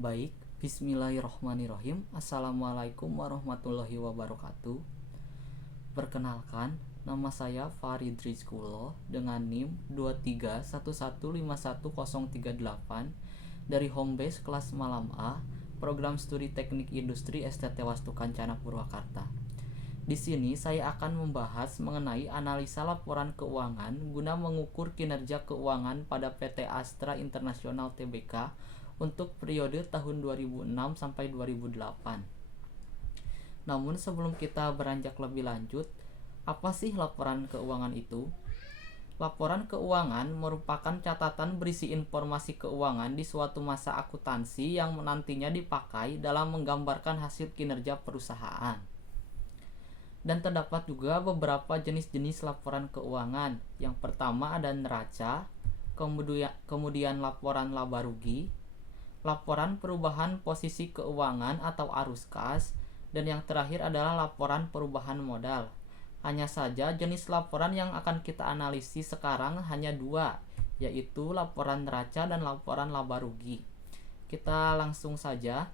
Baik, bismillahirrohmanirrohim. Assalamualaikum warahmatullahi wabarakatuh. Perkenalkan, nama saya Farid Rizkulo dengan NIM 231151038 dari Homebase kelas Malam A, Program Studi Teknik Industri STT Wastu Kencana Purwakarta. Di sini saya akan membahas mengenai analisa laporan keuangan guna mengukur kinerja keuangan pada PT Astra International Tbk untuk periode tahun 2006 sampai 2008. Namun sebelum kita beranjak lebih lanjut, apa sih laporan keuangan itu? Laporan keuangan merupakan catatan berisi informasi keuangan di suatu masa akuntansi yang nantinya dipakai dalam menggambarkan hasil kinerja perusahaan. Dan terdapat juga beberapa jenis-jenis laporan keuangan. Yang pertama ada neraca, kemudian laporan laba rugi, laporan perubahan posisi keuangan atau arus kas, dan yang terakhir adalah laporan perubahan modal. Hanya saja jenis laporan yang akan kita analisis sekarang hanya dua, yaitu laporan neraca dan laporan laba rugi. Kita langsung saja.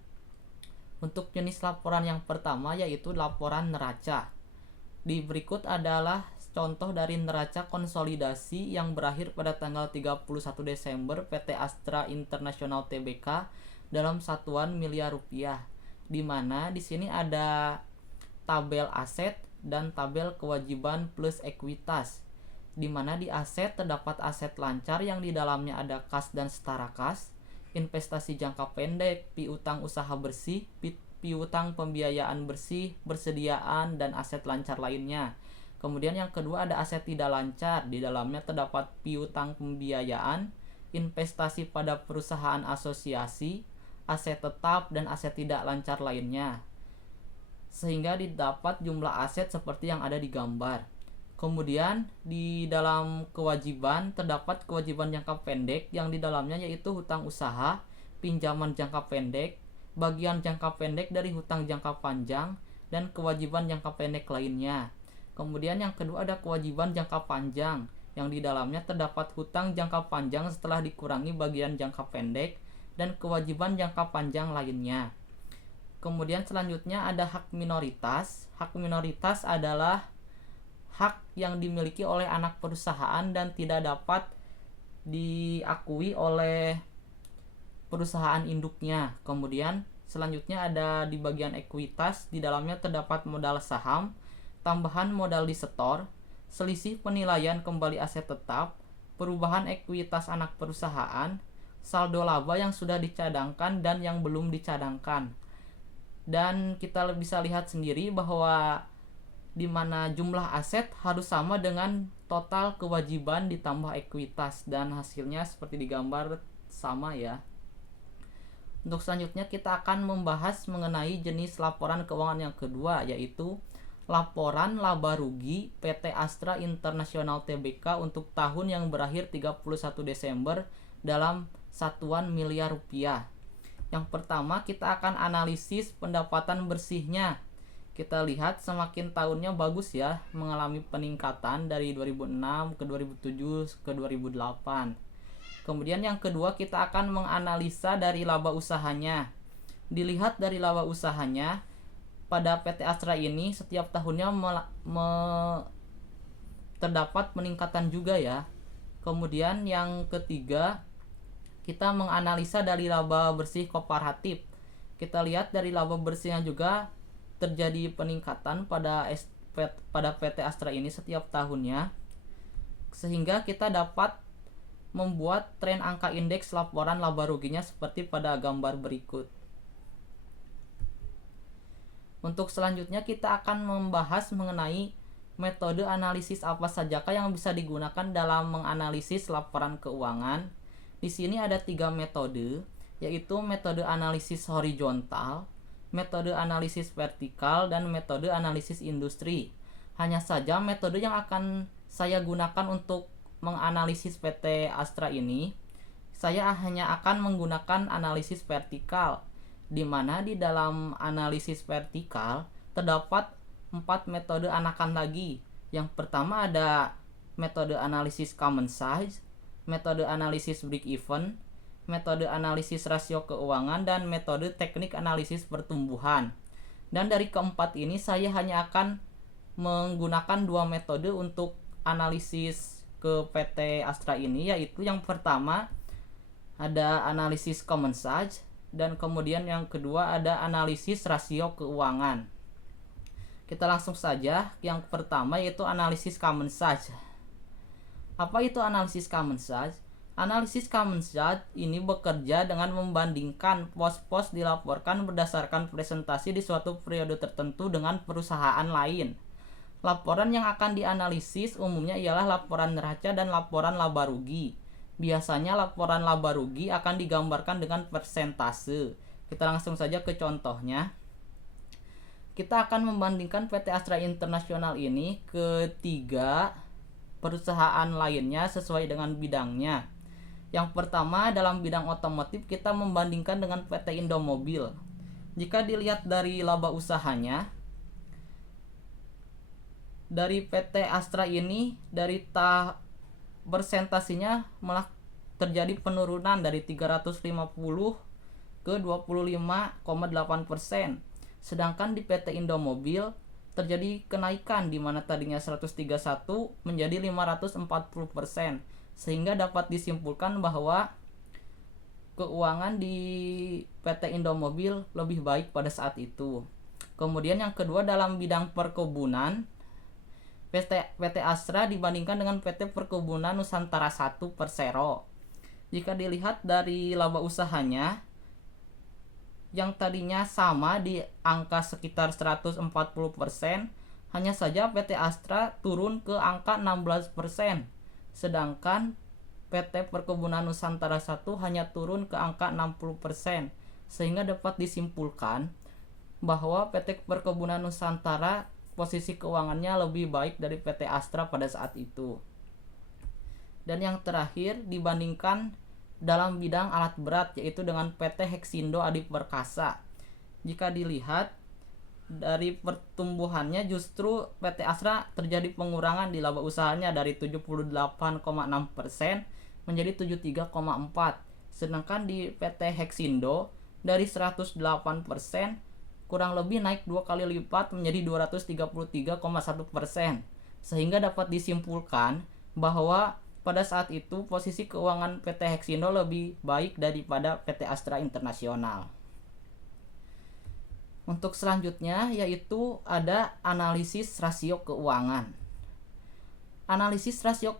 Untuk jenis laporan yang pertama yaitu laporan neraca. Di berikut adalah contoh dari neraca konsolidasi yang berakhir pada tanggal 31 Desember PT Astra International Tbk dalam satuan miliar rupiah, di mana di sini ada tabel aset dan tabel kewajiban plus ekuitas, di mana di aset terdapat aset lancar yang di dalamnya ada kas dan setara kas, investasi jangka pendek, piutang usaha bersih, piutang pembiayaan bersih, bersediaan, dan aset lancar lainnya. Kemudian yang kedua ada aset tidak lancar, di dalamnya terdapat piutang pembiayaan, investasi pada perusahaan asosiasi, aset tetap, dan aset tidak lancar lainnya. Sehingga didapat jumlah aset seperti yang ada di gambar. Kemudian di dalam kewajiban terdapat kewajiban jangka pendek yang di dalamnya yaitu hutang usaha, pinjaman jangka pendek, bagian jangka pendek dari hutang jangka panjang, dan kewajiban jangka pendek lainnya. Kemudian yang kedua ada kewajiban jangka panjang, yang di dalamnya terdapat hutang jangka panjang setelah dikurangi bagian jangka pendek, dan kewajiban jangka panjang lainnya. Kemudian selanjutnya ada hak minoritas. Hak minoritas adalah hak yang dimiliki oleh anak perusahaan dan tidak dapat diakui oleh perusahaan induknya. Kemudian selanjutnya ada di bagian ekuitas, di dalamnya terdapat modal saham, tambahan modal disetor, selisih penilaian kembali aset tetap, perubahan ekuitas anak perusahaan, saldo laba yang sudah dicadangkan dan yang belum dicadangkan. Dan kita bisa lihat sendiri bahwa di mana jumlah aset harus sama dengan total kewajiban ditambah ekuitas, dan hasilnya seperti digambar sama ya. Untuk selanjutnya kita akan membahas mengenai jenis laporan keuangan yang kedua, yaitu laporan laba rugi PT Astra International Tbk untuk tahun yang berakhir 31 Desember dalam satuan miliar rupiah. Yang pertama kita akan analisis pendapatan bersihnya. Kita lihat semakin tahunnya bagus ya, mengalami peningkatan dari 2006 ke 2007 ke 2008. Kemudian yang kedua kita akan menganalisa dari laba usahanya. Dilihat dari laba usahanya, pada PT Astra ini setiap tahunnya terdapat peningkatan juga ya. Kemudian yang ketiga kita menganalisa dari laba bersih kooperatif. Kita lihat dari laba bersihnya juga terjadi peningkatan pada PT Astra ini setiap tahunnya, sehingga kita dapat membuat tren angka indeks laporan laba ruginya seperti pada gambar berikut. Untuk selanjutnya kita akan membahas mengenai metode analisis apa sajakah yang bisa digunakan dalam menganalisis laporan keuangan. Di sini ada 3 metode, yaitu metode analisis horizontal, metode analisis vertikal, dan metode analisis industri. Hanya saja metode yang akan saya gunakan untuk menganalisis PT Astra ini, saya hanya akan menggunakan analisis vertikal, di mana di dalam analisis vertikal terdapat 4 metode anakan lagi. Yang pertama ada metode analisis common size, metode analisis break even, metode analisis rasio keuangan, dan metode teknik analisis pertumbuhan. Dan dari keempat ini saya hanya akan menggunakan dua metode untuk analisis ke PT Astra ini, yaitu yang pertama ada analisis common size, dan kemudian yang kedua ada analisis rasio keuangan. Kita langsung saja yang pertama, yaitu analisis common size. Apa itu analisis common size? Analisis common size ini bekerja dengan membandingkan pos-pos dilaporkan berdasarkan presentasi di suatu periode tertentu dengan perusahaan lain. Laporan yang akan dianalisis umumnya ialah laporan neraca dan laporan laba rugi. Biasanya laporan laba rugi akan digambarkan dengan persentase. Kita langsung saja ke contohnya. Kita akan membandingkan PT Astra International ini ke 3 perusahaan lainnya sesuai dengan bidangnya. Yang pertama, dalam bidang otomotif kita membandingkan dengan PT Indomobil. Jika dilihat dari laba usahanya, dari PT Astra ini dari persentasinya malah terjadi penurunan dari 350 ke 25,8%. Sedangkan di PT Indomobil terjadi kenaikan di mana tadinya 131 menjadi 540%, sehingga dapat disimpulkan bahwa keuangan di PT Indomobil lebih baik pada saat itu. Kemudian yang kedua, dalam bidang perkebunan, PT Astra dibandingkan dengan PT Perkebunan Nusantara 1 Persero. Jika dilihat dari laba usahanya yang tadinya sama di angka sekitar 140%, hanya saja PT Astra turun ke angka 16%, sedangkan PT Perkebunan Nusantara 1 hanya turun ke angka 60%, sehingga dapat disimpulkan bahwa PT Perkebunan Nusantara posisi keuangannya lebih baik dari PT Astra pada saat itu. Dan yang terakhir, dibandingkan dalam bidang alat berat, yaitu dengan PT Hexindo Adi Perkasa. Jika dilihat dari pertumbuhannya, justru PT Astra terjadi pengurangan di laba usahanya dari 78,6% menjadi 73,4%. Sedangkan di PT Hexindo dari 108% kurang lebih naik 2 kali lipat menjadi 233,1%, sehingga dapat disimpulkan bahwa pada saat itu posisi keuangan PT Hexindo lebih baik daripada PT Astra International. Untuk selanjutnya yaitu ada analisis rasio keuangan. Analisis rasio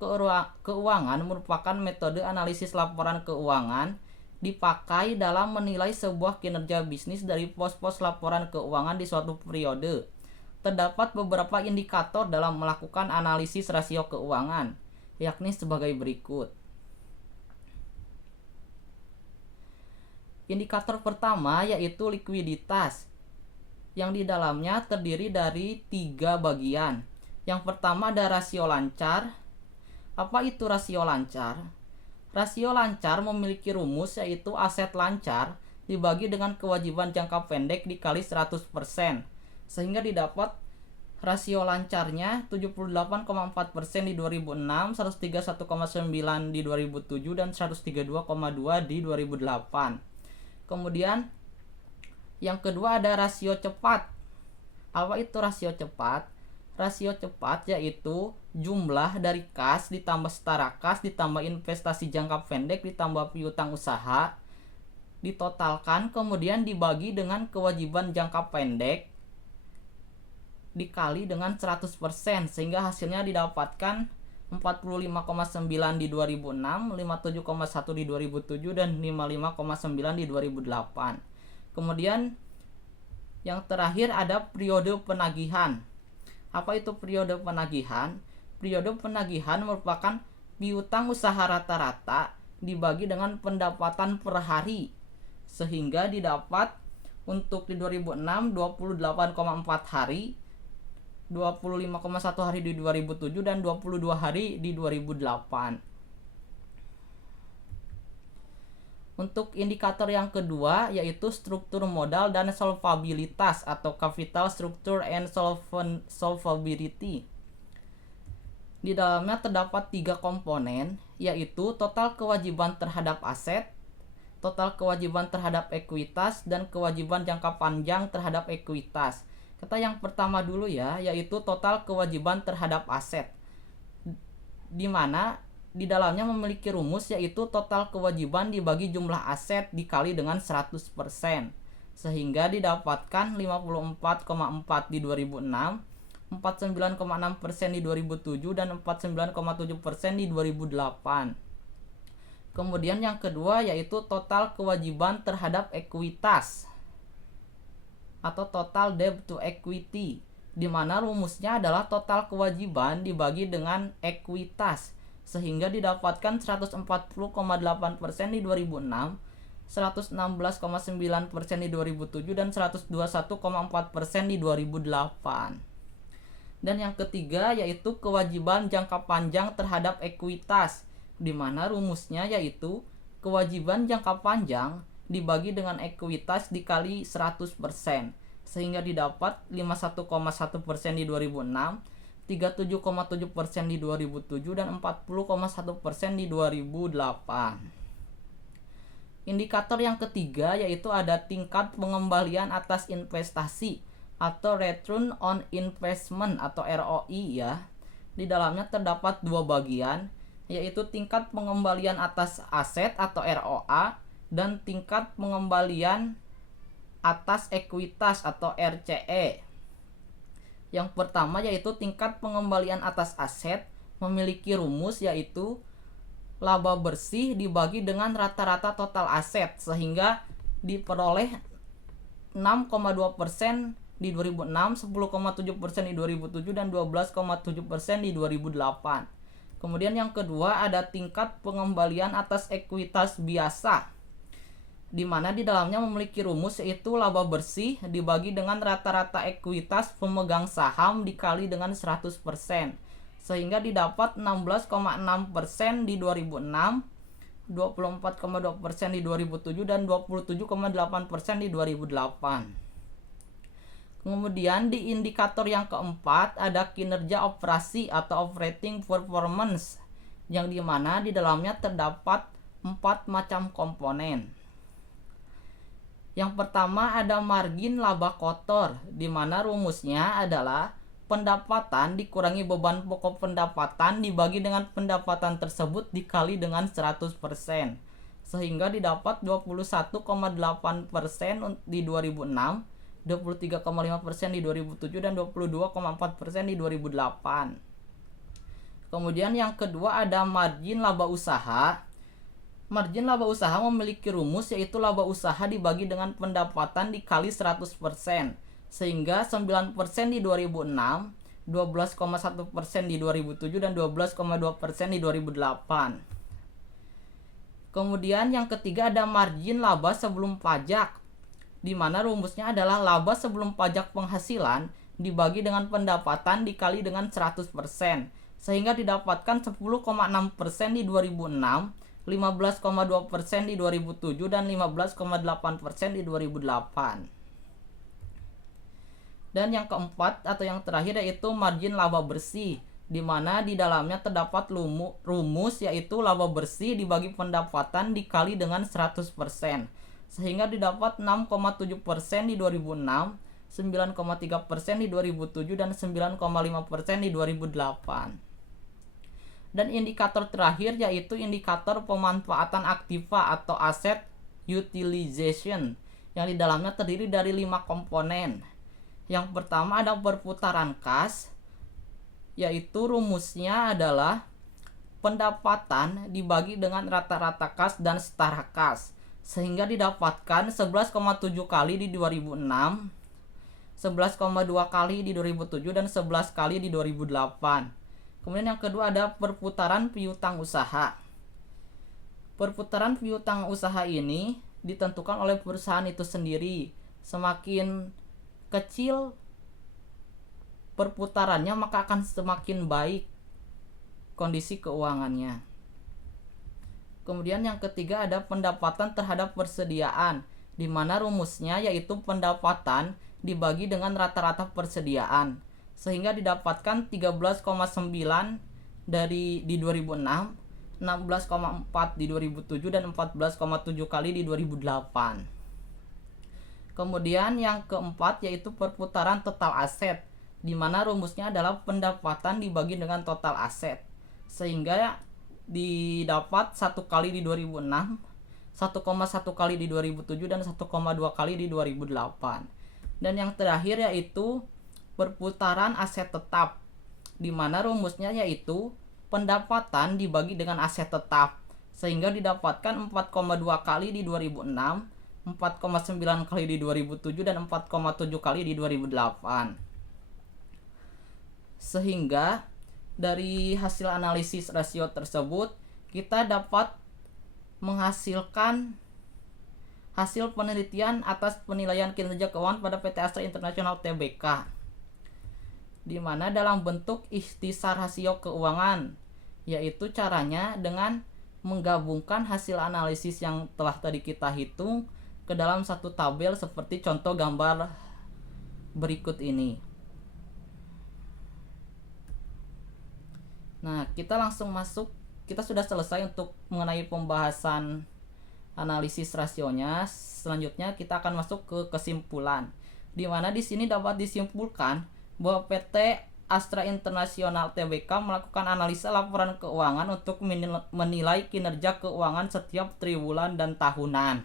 keuangan merupakan metode analisis laporan keuangan dipakai dalam menilai sebuah kinerja bisnis dari pos-pos laporan keuangan di suatu periode. Terdapat beberapa indikator dalam melakukan analisis rasio keuangan, yakni sebagai berikut. Indikator pertama yaitu likuiditas, yang di dalamnya terdiri dari 3 bagian. Yang pertama ada rasio lancar. Apa itu rasio lancar? Rasio lancar memiliki rumus, yaitu aset lancar dibagi dengan kewajiban jangka pendek dikali 100%, sehingga didapat rasio lancarnya 78,4% di 2006, 131,9% di 2007, dan 132,2% di 2008. Kemudian yang kedua ada rasio cepat. Apa itu rasio cepat? Rasio cepat yaitu jumlah dari kas ditambah setara kas ditambah investasi jangka pendek ditambah piutang usaha ditotalkan kemudian dibagi dengan kewajiban jangka pendek dikali dengan 100%, sehingga hasilnya didapatkan 45,9 di 2006, 57,1 di 2007, dan 55,9 di 2008. Kemudian yang terakhir ada periode penagihan. Apa itu periode penagihan? Periode penagihan merupakan piutang usaha rata-rata dibagi dengan pendapatan per hari, sehingga didapat untuk di 2006 28,4 hari, 25,1 hari di 2007, dan 22 hari di 2008. Untuk indikator yang kedua yaitu struktur modal dan solvabilitas atau capital structure and solvability. Di dalamnya terdapat 3 komponen, yaitu total kewajiban terhadap aset, total kewajiban terhadap ekuitas, dan kewajiban jangka panjang terhadap ekuitas. Kita yang pertama dulu ya, yaitu total kewajiban terhadap aset, di mana di dalamnya memiliki rumus yaitu total kewajiban dibagi jumlah aset dikali dengan 100%, sehingga didapatkan 54,4 di 2006, 49,6% di 2007, dan 49,7% di 2008. Kemudian yang kedua yaitu total kewajiban terhadap ekuitas atau total debt to equity, di mana rumusnya adalah total kewajiban dibagi dengan ekuitas, sehingga didapatkan 140,8% di 2006, 116,9% di 2007, dan 121,4% di 2008. Dan yang ketiga yaitu kewajiban jangka panjang terhadap ekuitas, di mana rumusnya yaitu kewajiban jangka panjang dibagi dengan ekuitas dikali 100%, sehingga didapat 51,1% di 2006, 37,7% di 2007, dan 40,1% di 2008. Indikator yang ketiga yaitu ada tingkat pengembalian atas investasi atau return on investment atau ROI ya. Di dalamnya terdapat dua bagian, yaitu tingkat pengembalian atas aset atau ROA dan tingkat pengembalian atas ekuitas atau RCE. Yang pertama yaitu tingkat pengembalian atas aset memiliki rumus yaitu laba bersih dibagi dengan rata-rata total aset, sehingga diperoleh 6,2% di 2006, 10,7% di 2007, dan 12,7% di 2008. Kemudian yang kedua ada tingkat pengembalian atas ekuitas biasa, di mana di dalamnya memiliki rumus yaitu laba bersih dibagi dengan rata-rata ekuitas pemegang saham dikali dengan 100%, sehingga didapat 16,6% di 2006, 24,2% di 2007, dan 27,8% di 2008. Kemudian di indikator yang keempat ada kinerja operasi atau operating performance, yang dimana di dalamnya terdapat 4 macam komponen. Yang pertama ada margin laba kotor, di mana rumusnya adalah pendapatan dikurangi beban pokok pendapatan dibagi dengan pendapatan tersebut dikali dengan 100%, sehingga didapat 21,8% di 2006, 23,5% di 2007, dan 22,4% di 2008. Kemudian yang kedua ada margin laba usaha. Margin laba usaha memiliki rumus yaitu laba usaha dibagi dengan pendapatan dikali 100%, sehingga 9% di 2006, 12,1% di 2007, dan 12,2% di 2008. Kemudian yang ketiga ada margin laba sebelum pajak, di mana rumusnya adalah laba sebelum pajak penghasilan dibagi dengan pendapatan dikali dengan 100%, sehingga didapatkan 10,6% di 2006, 15,2% di 2007, dan 15,8% di 2008. Dan yang keempat atau yang terakhir yaitu margin laba bersih, di mana di dalamnya terdapat rumus yaitu laba bersih dibagi pendapatan dikali dengan 100%, sehingga didapat 6,7% di 2006, 9,3% di 2007, dan 9,5% di 2008. Dan indikator terakhir yaitu indikator pemanfaatan aktiva atau asset utilization, yang di dalamnya terdiri dari 5 komponen. Yang pertama ada perputaran kas, yaitu rumusnya adalah pendapatan dibagi dengan rata-rata kas dan setara kas, sehingga didapatkan 11,7 kali di 2006, 11,2 kali di 2007, dan 11 kali di 2008. Kemudian yang kedua ada perputaran piutang usaha. Perputaran piutang usaha ini ditentukan oleh perusahaan itu sendiri. Semakin kecil perputarannya maka akan semakin baik kondisi keuangannya. Kemudian yang ketiga ada pendapatan terhadap persediaan, di mana rumusnya yaitu pendapatan dibagi dengan rata-rata persediaan, sehingga didapatkan 13,9 di 2006, 16,4 di 2007 dan 14,7 kali di 2008. Kemudian yang keempat yaitu perputaran total aset, di mana rumusnya adalah pendapatan dibagi dengan total aset, sehingga didapat 1 kali di 2006, 1,1 kali di 2007 dan 1,2 kali di 2008. Dan yang terakhir yaitu perputaran aset tetap, di mana rumusnya yaitu pendapatan dibagi dengan aset tetap, sehingga didapatkan 4,2 kali di 2006, 4,9 kali di 2007 dan 4,7 kali di 2008. Sehingga dari hasil analisis rasio tersebut kita dapat menghasilkan hasil penelitian atas penilaian kinerja keuangan pada PT Astra International Tbk, di mana dalam bentuk ikhtisar rasio keuangan, yaitu caranya dengan menggabungkan hasil analisis yang telah tadi kita hitung ke dalam satu tabel seperti contoh gambar berikut ini. Nah, kita langsung masuk. Kita sudah selesai untuk mengenai pembahasan analisis rasionya. Selanjutnya kita akan masuk ke kesimpulan, di mana di sini dapat disimpulkan bahwa PT Astra International Tbk melakukan analisa laporan keuangan untuk menilai kinerja keuangan setiap triwulan dan tahunan.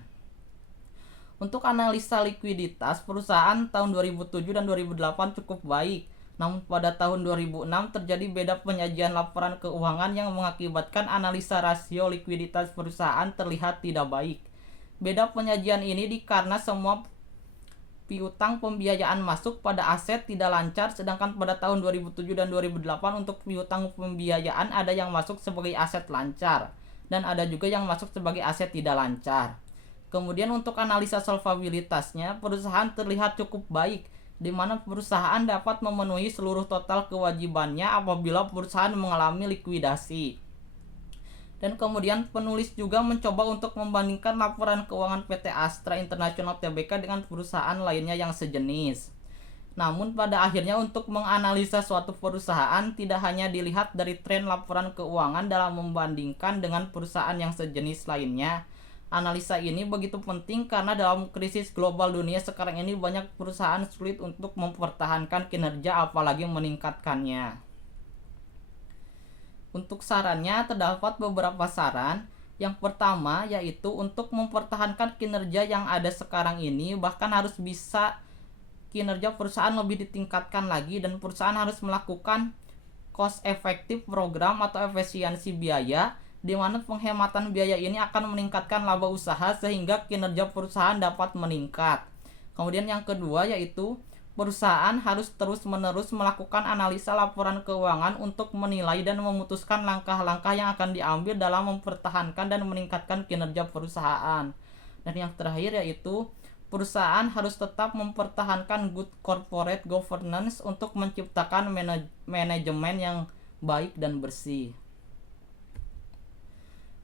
Untuk analisa likuiditas, perusahaan tahun 2007 dan 2008 cukup baik. Namun pada tahun 2006 terjadi beda penyajian laporan keuangan yang mengakibatkan analisa rasio likuiditas perusahaan terlihat tidak baik. Beda penyajian ini karena semua piutang pembiayaan masuk pada aset tidak lancar, sedangkan pada tahun 2007 dan 2008 untuk piutang pembiayaan ada yang masuk sebagai aset lancar dan ada juga yang masuk sebagai aset tidak lancar. Kemudian untuk analisa solvabilitasnya, perusahaan terlihat cukup baik, di mana perusahaan dapat memenuhi seluruh total kewajibannya apabila perusahaan mengalami likuidasi. Dan kemudian penulis juga mencoba untuk membandingkan laporan keuangan PT Astra International Tbk dengan perusahaan lainnya yang sejenis. Namun pada akhirnya untuk menganalisa suatu perusahaan tidak hanya dilihat dari tren laporan keuangan dalam membandingkan dengan perusahaan yang sejenis lainnya. Analisa ini begitu penting karena dalam krisis global dunia sekarang ini banyak perusahaan sulit untuk mempertahankan kinerja apalagi meningkatkannya. Untuk sarannya terdapat beberapa saran. Yang pertama yaitu untuk mempertahankan kinerja yang ada sekarang ini, bahkan harus bisa kinerja perusahaan lebih ditingkatkan lagi dan perusahaan harus melakukan cost effective program atau efisiensi biaya, di mana penghematan biaya ini akan meningkatkan laba usaha sehingga kinerja perusahaan dapat meningkat. Kemudian yang kedua yaitu perusahaan harus terus-menerus melakukan analisa laporan keuangan untuk menilai dan memutuskan langkah-langkah yang akan diambil dalam mempertahankan dan meningkatkan kinerja perusahaan. Dan yang terakhir yaitu perusahaan harus tetap mempertahankan good corporate governance untuk menciptakan manajemen yang baik dan bersih.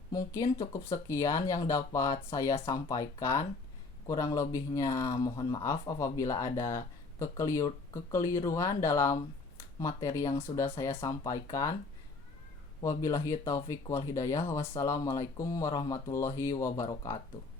Mungkin cukup sekian yang dapat saya sampaikan. Kurang lebihnya mohon maaf apabila ada kekeliruan dalam materi yang sudah saya sampaikan. Wabillahi taufiq wal hidayah. Wassalamualaikum warahmatullahi wabarakatuh.